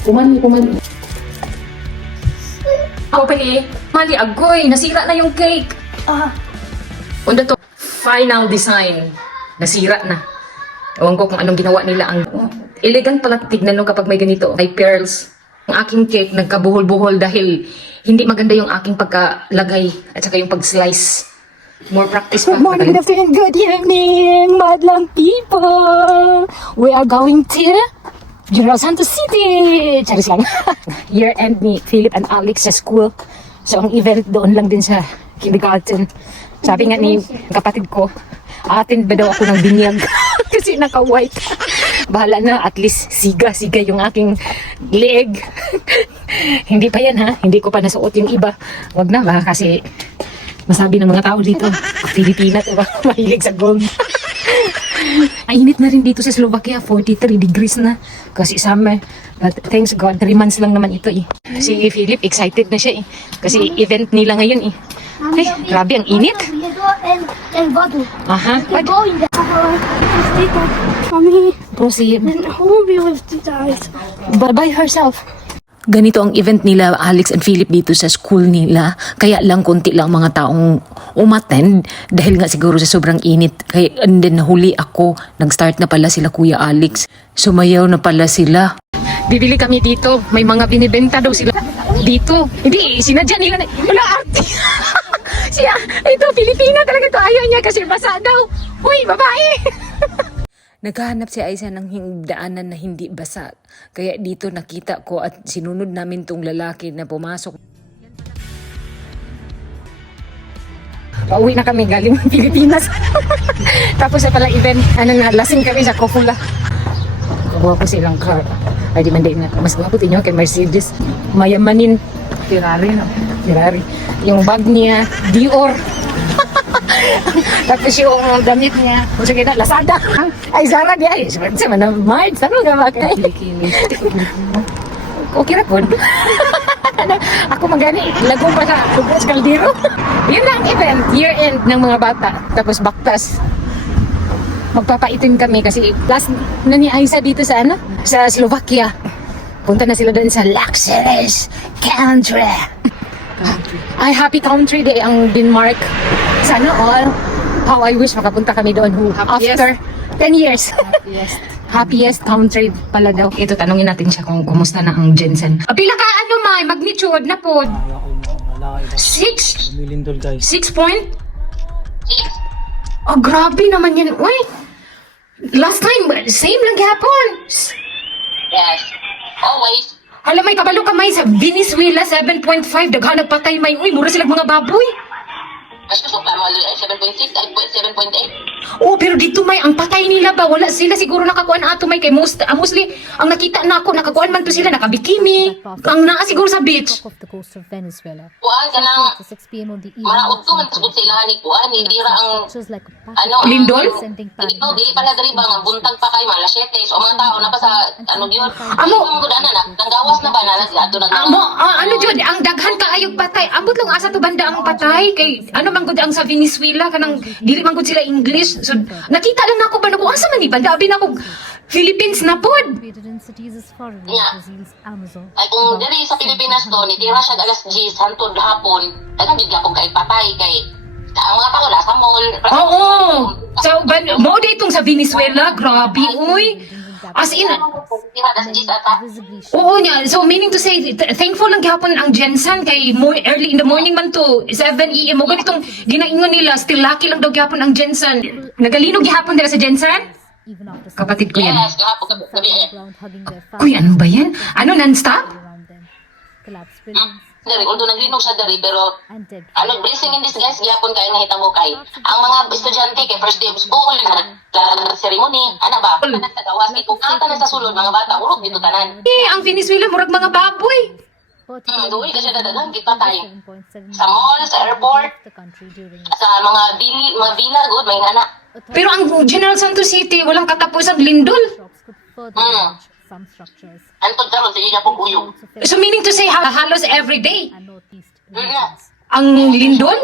Kumani. Ako pa mali agoy, nasira na yung cake. Unda to, final design. Nasira na. Ewan ko kung anong ginawa nila. Ang elegant pala tignan nung kapag may ganito. May pearls. Ang aking cake nagkabuhol-buhol dahil hindi maganda yung aking pagkalagay at saka yung pag-slice. More practice pa. Good morning, good afternoon, good evening, madlang people. We are going to General Santos City. Charis lang. Year end ni Philip and Alex sa school. So ang event doon lang din sa kindergarten. Sabi nga ni kapatid ko, attend ba daw ako ng binyag? Kasi naka-white. Bahala na, at least siga yung aking leg. Hindi pa yan ha, hindi ko pa nasuot yung iba. Wag na ba, kasi masabi ng mga tao dito, Pilipina to ba, mahilig sa gold. Ay, init na rin dito sa Slovakia, 43 degrees na. Kasi summer. But thanks God, 3 months lang naman ito eh. Si Philip, excited na siya eh. Kasi event nila ngayon eh. Ay, grabe ang init. Aha. Mommy, Proceed. I won't be able to die. By herself. Ganito ang event nila, Alex and Philip, dito sa school nila. Kaya lang konti lang mga taong umattend dahil nga siguro sa sobrang init. Kaya and then nahuli ako. Nag-start na pala sila Kuya Alex. Sumayaw na pala sila. Bibili kami dito. May mga binibenta daw sila dito. Hindi, sinadya nila na. Wala arte. Siya, ito, Pilipina talaga ito. Ayaw niya kasi basa daw. Uy, babae. Naghahanap si Aiza ng daanan na hindi basa. Kaya dito nakita ko at sinunod namin tong lalaki na pumasok. Pauwi na kami galing ng Pilipinas. Tapos sa pala event, lasing kami sa Coppola. Gwapo silang car. Ay, di man din na. Mas gwapo tinyo kay Mercedes. Mayamanin. Ferrari, no? Ferrari. Yung bag niya, Dior. Tapos yung damit niya, kung sige na, Lazada. Ay, Zara di ay. Sa mana, Mart, ano nga ba kay? Okay na po. Ako magani, lagong pa sa Lugos Caldero. Yun lang event, year end ng mga bata. Tapos baktas. Magpapaitin kami kasi last na ni Aiza dito sa sa Slovakia. Punta na sila doon sa luxurious country. Ay, happy country day ang Denmark. Sana all. How I wish makapunta kami doon after 10 years. Happiest country pala daw. Ito, tanongin natin siya kung kumusta na ang Jensen. Pila ka may magnitude na po? 6? 6 point? Oh, grabe naman yan. Uy, last time, same lang gihapon. Yes. Always. Alam, may kabalo ka may sa Venezuela 7.5. Daghan nagpatay may. Uy, mura sila mga baboy. Mas gusto pa, mga 7.6, 7.8. Oh, pero dito may ang patay nila ba? Wala sila siguro nakakuan ato may kay mostly ang nakita na ako nakakuan man to sila nakabikini. Ang naa siguro sa beach. Kuan ka ng maraot ko man kusog sila ni kuan hindi ra ang Lindol? Dili pa na diri ba nga buntag pa kay mga 7 so mga tao na pa sa gyud. Amo na nanggawas na ba na ato nang ano jud ang daghan kaayog patay. Ambot lang asa to banda ang patay kay man gud ang sa Venezuela kanang dili man gud sila English. So nakita lang nako ba nako asa man ni banda abi nako Philippines na pod. Ay kung diri sa Pilipinas to ni tira siya alas 10 hantod hapon. Dagan gid ako kay patay kay ang mga tao na sa mall. Oo. So mo itong sa Venezuela grabe uy. As in, oo niya. So meaning to say, thankful lang gihapon ang Jensen kay more early in the morning man to 7 AM. Mo ganitong ginaingon nila, still lucky lang daw gihapon ang Jensen. Nagalinog gihapon dira sa Jensen? Kapatid ko yan. Yes, gahapon gabi. Uy, ano ba yan? Ano, non-stop? Dari, although naglinog siya dari, pero blessing in disguise, gihapon kayo nahita mo kay. Ang mga estudyante kay first day of school, ceremony, ba? Nagtagawas, kung kanta na sa sulod, mga bata, urog dito tanan. Ang Venezuela, murag mga baboy. Duwi kasi dadagan, kita tayo. Sa mall, sa airport, sa mga villa, good, may anak. Pero ang General Santos City, walang katapusang lindol. Antod karon sa iya pong uyong. So meaning to say, halos every day. Ang lindol?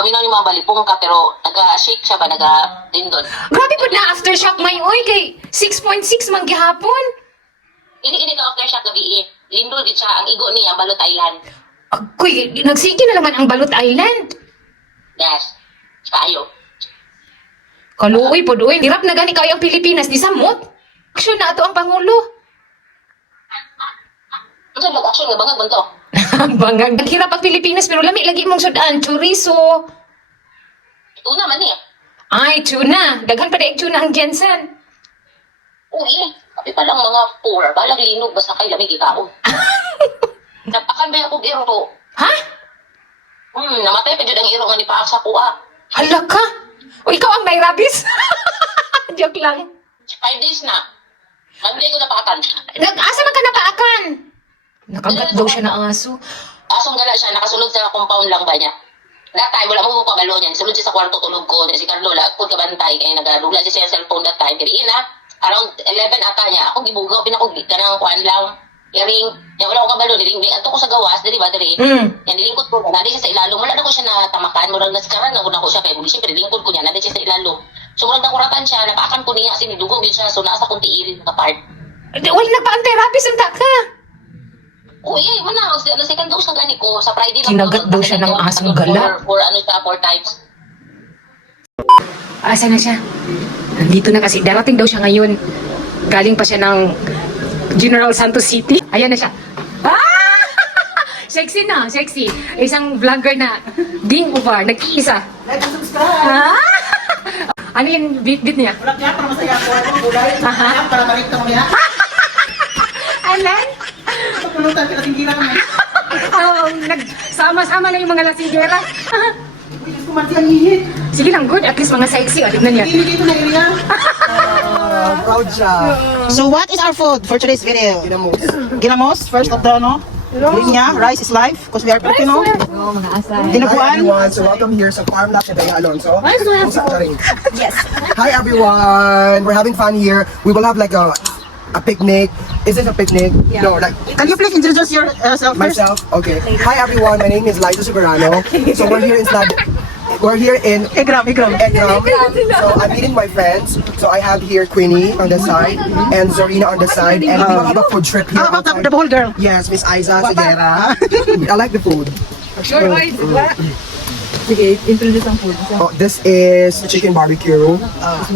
Paminaw yung mga balipong ka, pero nag-shake siya ba, nag-dindon. Grabe po na aftershock may oy kay 6.6 man gihapon. Ini ka aftershock gabi eh. Lindol gid siya, ang igo niya, Balot Island. Agoy, nagsige na naman ang Balot Island. Yes. Kayo. Kaluoy po doy. Hirap na gani kayo ang Pilipinas di samot. Aksyon na ato ang Pangulo. Ang saan mag-action nga bangag bunto? Bangag. Naghirap ang Pilipinas pero lami lagi mong sudan. Chorizo. Una man eh. Ay, tuna. Daghan pa daig tuna ang Jensen. Uy, kapi pa lang mga poor, balang linog, basta kay lamig ikaw. Napakan ba akong iro to? Ha? Namatay pa dyan ang iro nga ni Paak sa kuha. Hala ka. O ikaw ang may rabies. Joke lang. 5 days na. Monday ko napakan. Asa man ka napaakan? Nakagat daw siya na aso. Asong gala siya, nakasulod sa compound lang ba niya. That time, wala mo pabalo niyan. Sulod siya sa kwarto, tulog ko. Si Carlo, lagpod kabantay. Kaya nagalula siya sa cellphone that time. Pero na, around 11 ata niya. Ako gibugaw, pinakugit ka ng kuhan lang. Yaring, yan wala ko kabalo. Diring, ato ko sa gawas, diri ba, diri. Yan, dilingkod ko. Nadi siya sa ilalong. Wala na ko siya natamakan. Murang nasikaran na ko siya. Kaya bugi siya, dilingkod ko niya. Nadi siya sa ilalong. So, murang nakuratan siya. Napaakan ko niya kasi nidugong din siya. So, nasa kong tiil, nakapart. Wala na pa anti-rabies ang ka. Uy, wala. Na second dose na gani ko. Sa Friday lang. Kinagat daw siya ng asong gala. For ano siya, 4 times. Asa na siya? Nandito na kasi. Darating daw siya ngayon. Galing pa siya ng General Santos City. Ayan na siya. Ah! Sexy na, sexy. Isang vlogger na. Ging over, nag-iisa. Ah! Ano yung bit niya? Wala kaya para masaya ako. Gulay. Para balik na kaya. Alan? Pulutan kita singgira kami. Nagsama-sama na yung mga lasinggera. Uy, Diyos ko, Marty, ang hihit. Sige lang, good. At least mga sexy. O, tignan niya. Hihit dito na area. Proud siya. So what is our food for today's video? Ginamos. Ginamos, first of the ano? Linya, rice is life, because we are Filipino. Hi Dinuguan. everyone, so welcome here sa Farm Lab Bea Alonso. Yes. Hi everyone, we're having fun here. We will have like a picnic. Is this a picnic? Yeah. No, like Can you please introduce yourself first? myself. Okay. Hi everyone, my name is Liza Soberano. So we're here in Ikram. Egram. So I'm meeting my friends. So I have here Queenie on the side and Zorina on the side, and we will have a food trip here. How about outside. the whole girl? Yes, Miss Aiza Segura. I like the food. Oh, this is chicken barbecue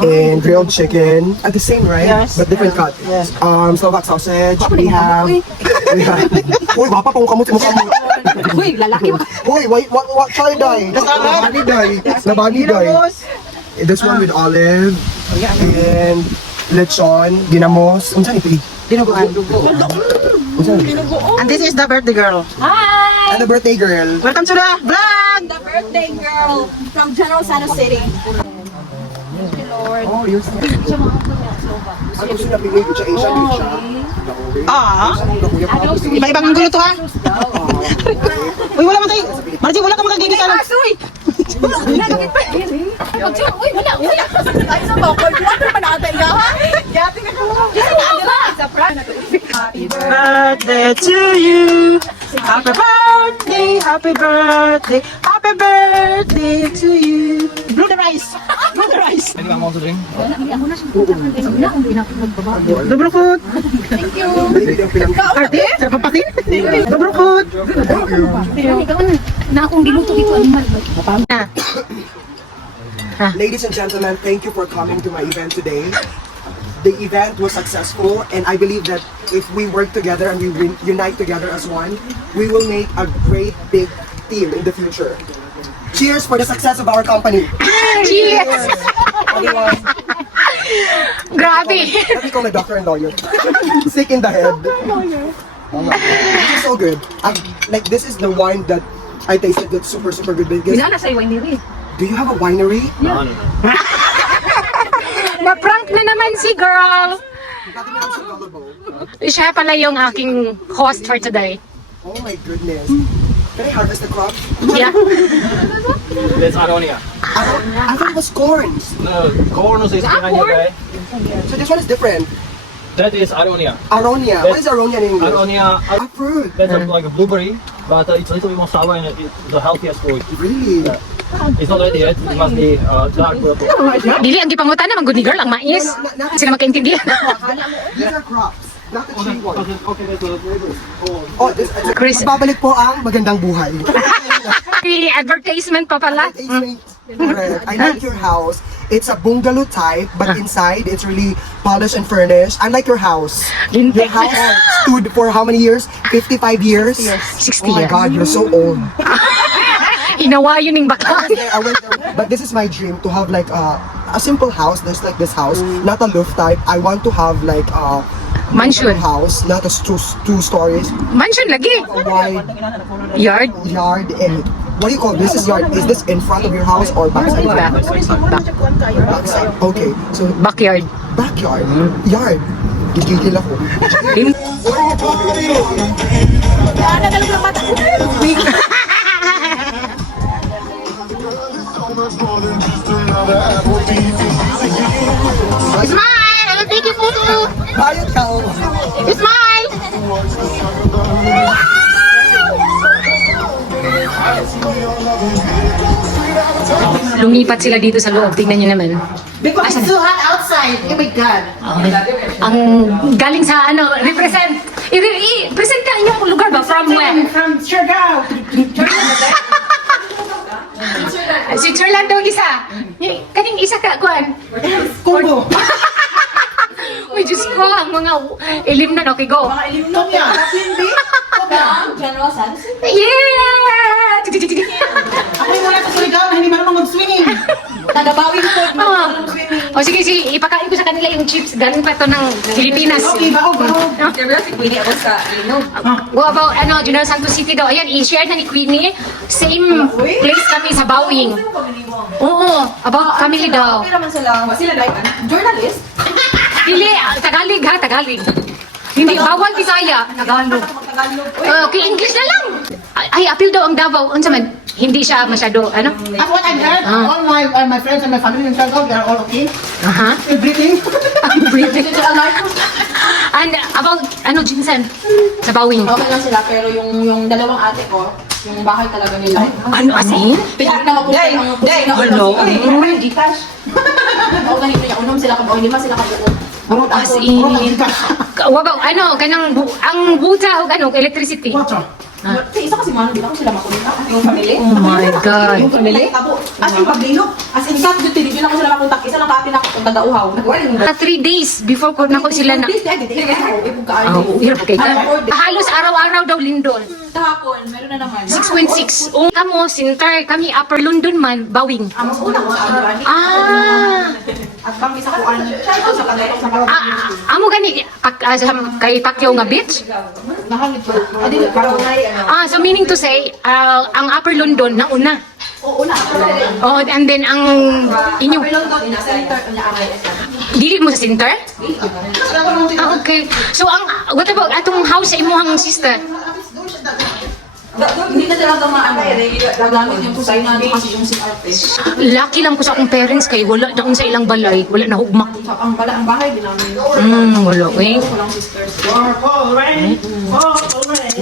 and grilled chicken. At the same, right? Yes. But different cut. Yes. Slovak sausage. We have. Uy, wapa pang kamot mo kamot. Uy, lalaki ba? Uy, what try dye? Nabani dye. Nabani dye. This one with olive and lechon, ginamos. Unsa ni pili? Dinuguan. Unsa ni? And this is the birthday girl. And the birthday girl. Welcome to the vlog! The birthday girl from General Santos City. Oh, you're so Ano gusto na pili ko siya Asian dish siya? Iba-ibang ang gulo to ha? Uy, wala man tayo. Margie, wala ka magagigit alam. Uy, wala. Ay, sa bawal. Water pa natin ka, ha? Yati ka Happy birthday to you. Happy birthday, happy birthday, happy birthday to you. Blow the rice. Blow the rice. Dobro food. Arte, sa papatin. Dobro food. Na akong giluto dito animal. Ladies and gentlemen, thank you for coming to my event today. The event was successful, and I believe that if we work together and we unite together as one, we will make a great big team in the future. Cheers for the success of our company. Cheers! Everyone, Grabe! let me call my doctor and lawyer. Sick in the head. Oh my God. This is so good. Like this is the wine that I tasted that's super good. Because Ginana sa winery. do you have a winery? Na-prank na naman si girl! Siya pala yung aking host for today. Oh my goodness. Can I harvest the crop? Yeah. That's Aronia. I thought it was corn. No, corn is Pinanyagai. So this one is different. That is Aronia. Aronia. What is Aronia in English? Aronia, A fruit. that's like a blueberry, but it's a little bit more sour and it's the healthiest fruit. Really? It's not ready yet. It must be dark purple. Dili ang gipangutan na good ni girl ang mais. Sila makaintindihan. These are crops, not the tree one. Okay, let's do it. Oh, Chris. babalik po ang magandang buhay. Advertisement pa pala. Correct. I like your house. It's a bungalow type, but inside it's really polished and furnished. I like your house. Your Lintik. house stood for how many years? 55 years? 60 Oh my years. God, you're so old. Inawayo ning bakla. I went there, but this is my dream to have like a simple house. There's like this house, not a loft type. I want to have like a Mansion. house, not a two stories, Mansion lagi. a wide Yard. yard and what do you call this? Is yard? Is this in front of your house or backside? Backside. Okay, so Backyard. backyard, yard. Gigigil ako. Smile! I'll take you photo! Bayad ka oh. Smile! Lumipat sila dito sa loob. Tingnan nyo naman. Because it's so hot outside. Oh my God. Ang galing sa ano, represent. I-present ka inyong lugar ba? From where? From Siargao. Switzerland daw isa. Kaning isa ka, kuan. Congo. Uy, Diyos ko, ang mga ilim na, okay, go. Ilimnon yan. Hindi. Yeah! Ako yung wala sa Siargao na hindi marunong mag-swimming. Nagabawi ko. O sige, sige, ipakain ko sa kanila yung chips. Galing pa to ng Pilipinas. Okay, baog. What about, General Santos City daw. Ayan, i-share na ni Queenie. Same place kami sa Bawing. Oo, about family daw. Okay naman sila. Sila like, journalist. Dili, Tagalog ha, Tagalog. Hindi, bawal Bisaya. Tagalog. Okay, English na lang. Ay, appeal daw ang Davao. Unsa man? Hindi siya masyado, ano? As what I've heard, all my friends and my family in Siargao, they're all okay. Aha. Still breathing. I'm breathing. They're alive. And about, Jinsan? Sa Bawing. Okay lang sila, pero yung dalawang ate ko, yung bahay talaga nila. Ano, as in? Pinak na mapunta ang puti na ulam. Ay, Gcash. Oo, ganito niya. Unom sila kami. O, lima sila kami. As in? Wabaw, kanang, ang buta, electricity. Isa kasi man, hindi ako sila makunta. Yung family. Oh my God. Yung family. As in, paglilok. As in, kat, hindi lang ako sila makunta. Isa lang kati na kung taga-uhaw. 3 days before ko nako sila na. Hirap kay ka. Halos araw-araw daw lindol. Kahapon, meron na naman. 6.6. Kamo, Sintar, kami Upper London man, Bawing. Mas una ko sa Abrani. At kami sa kuan. Ito sa kanila. Sa kanila. Amo gani kay Pacquiao nga beach? Nahanip ko. Adi, parang So meaning to say, ang Upper London na una. Oo, una ako. Oh, and then ang inyo, London, nasa center, niya dili mo sa Sintar? Okay. So what about atong house sa imuhang sister? Hindi na talaga maano. Gagamit yung kusay na kasi yung CRP. Lucky lang ko sa akong parents kay wala daon sa ilang balay, wala na hugmak. Ang bahay din namin. Wala eh. Walang sisters.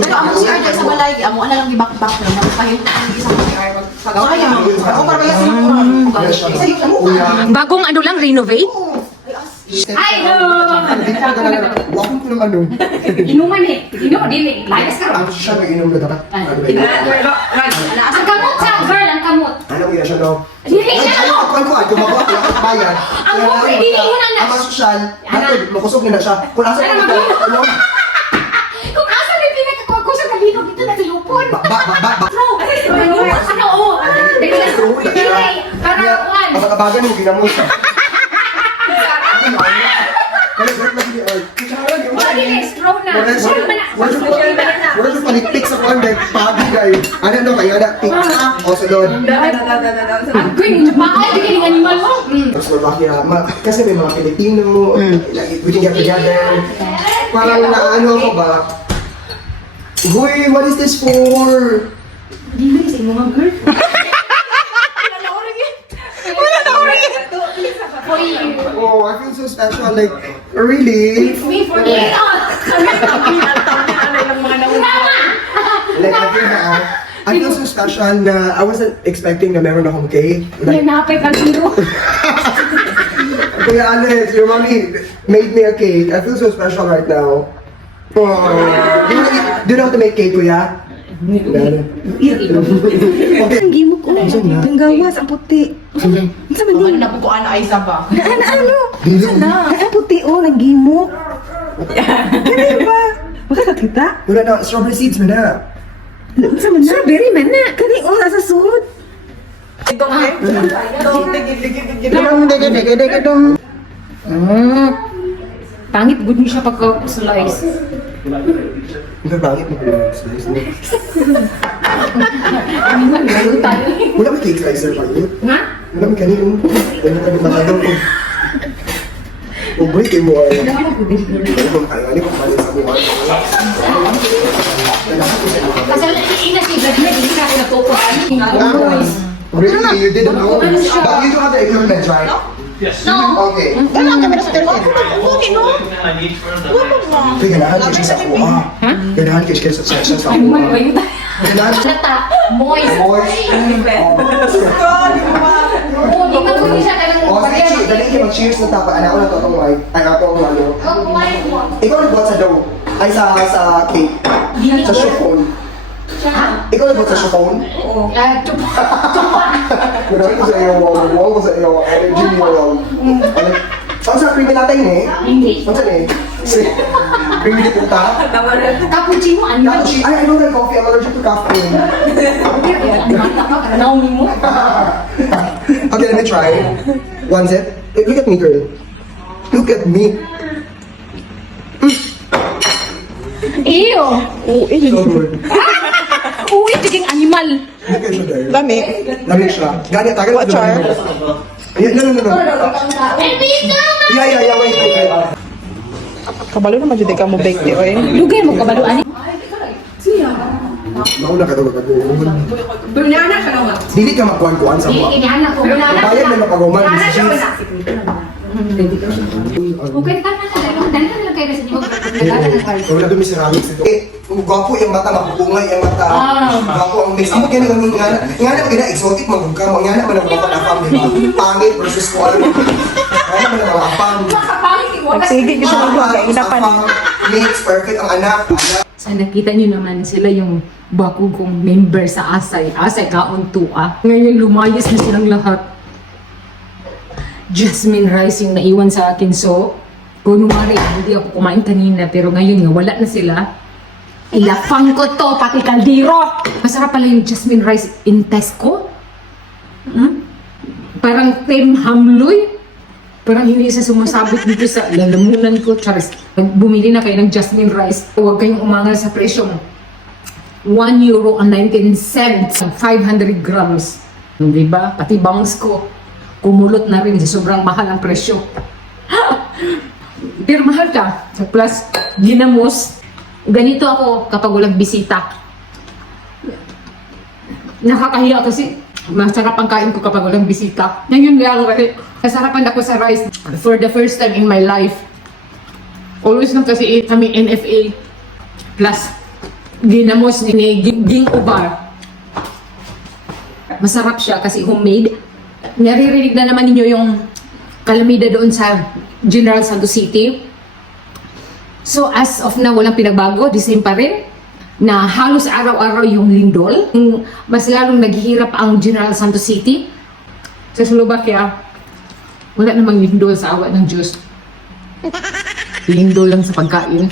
Pero ang CR dyan sa balay, amo na lang gibak-bak na. Kahit ang isang CR, pag-awaya. Ako para ba yung Bagong lang renovate? Ay, wakong ko ng ano. Inuman eh. Inuman dili. Layas ka ron. Ano siya mag-inom na dapat? Ang kamot sa girl, ang kamot. Ano yun siya no? Dili siya ano. Ako yung mga bayan. Ang buhay, dili mo na na. Ang mga sosyal, hatid, makusog nila siya. Kung asa Ano, ano? Kung asa may pinagkakukusap na linog dito na silupon. Ba. Ano, oo. Dili. Para kuhan. Pagkakabagan mo, ginamot. Straw na. Wala yung palikpik sa kuwan dahil pagi dahil ano no, kaya na tik-tak o sa doon. Ang queen, bakit hindi ng animal mo? Mas mabaki kasi may mga Pilipino, we can get together. Parang naano ako ba, Huy, what is this for? Dili sa mga girl. Oh, I feel so special, like, really? Me for me. Like, I feel na, I feel so special na I wasn't expecting na meron akong cake. May napay ka zero. Kuya Alex, your mommy made me a cake. I feel so special right now. Oh, do you know how to make cake, Kuya? Okay. Ang gimok ko. Ang gawas, ang puti. Ano na po ko ano ay isa ba? Ang puti, oh, ang gimok. Kaya ba? Makakakita? Wala na, strawberry seeds mo na. Strawberry man na. Kani, oh, nasa suhod. Pangit good mo siya pagka-slice. Ang pangit mo yung slice mo. Lalo tayo. Wala may cake slicer pa yun. Nga? Wala may kanino. Wala ka matagaw ko. Uboy kayo mo ay. Ano kung paano sa buwan? Kasi inasigat na, hindi na ako natutuan. Really? You didn't know? But you do have the equipment, right? Yes. Okay. Kailangan kami na sa terrace. I need further. Kaya ganahan kayo sa kuha. Ganahan kayo sa section sa kuha. Ganahan Lata, moist. boys. Oo, di man ko siya kailang O, sige, dali kayo mag-cheers na tapa. Anak ko na to itong white. Anak ko ang ano. Ikaw nag-bot sa dough. Ay, sa cake. Sa chiffon. Ikaw nag-bot sa chiffon? Ganahan ko sa iyo, wall ko sa iyo. Energy mo, wall. Saan sa creamy natin eh? Hindi. Saan saan eh? Creamy di puta? Cappuccino, ano ba? Ay, I don't like coffee. I'm allergic to caffeine. Naumi mo. Okay, let me try. One sip. Look at me, girl. Look at me. Ew! So good. Uy, tiging animal. Look at siya, girl. Lami. Lamig siya. Gani, tagal. What char? Yeah, no. Yeah, wait. Kabalo naman dyan ka mo bake di, oy. Lugay mo kabaluan. Mauna ka daw magkaguman. Dili ka magkuhan-kuhan sa mga. Inihanak ko. Bayad na mapaguman. Okay, dali ka lang kayo sa inyo. Wala doon may ceramics ito. Gwapo yung mata, mapupungay yung mata. Gwapo ang mix. Amo kaya naman nga na maganda exotic magugka. Nga naman ang mga apam, di ba? Pangit versus kuhan. Nga naman ang mga apam. Nagsigi ko siya ng kainapan. Mix, perfect ang anak. Sa nakita nyo naman sila yung bako kong member sa Asay. Asay kaon tua. Ngayon lumayas na silang lahat. Jasmine rice yung naiwan sa akin. So, kunwari, hindi ako kumain kanina. Pero ngayon nga, wala na sila. Ilafang ko to, pati kaldero. Masarap pala yung jasmine rice in Tesco. Parang Tim Hamloy. Parang hindi sa sumasabit dito sa lalamunan ko. Charles, bumili na kayo ng jasmine rice. Huwag kayong umangal sa presyong €1.19, 500 grams. Diba? Pati bangs ko. Kumulot na rin sa sobrang mahal ang presyo. Pero mahal ka. Plus, ginamos. Ganito ako kapag walang bisita. Nakakahiya kasi masarap ang kain ko kapag walang bisita. Ngayon nga, kasarapan ako sa rice for the first time in my life. Always lang kasi kami NFA. Plus, ginamos ni Ging Ubar. Masarap siya kasi homemade. Naririnig na naman ninyo yung kalamida doon sa General Santos City. So as of now, walang pinagbago, the same pa rin. Na halos araw-araw yung lindol. Mas lalong naghihirap ang General Santos City. Sa Slovakia, wala namang lindol sa awa ng Diyos. Lindol lang sa pagkain.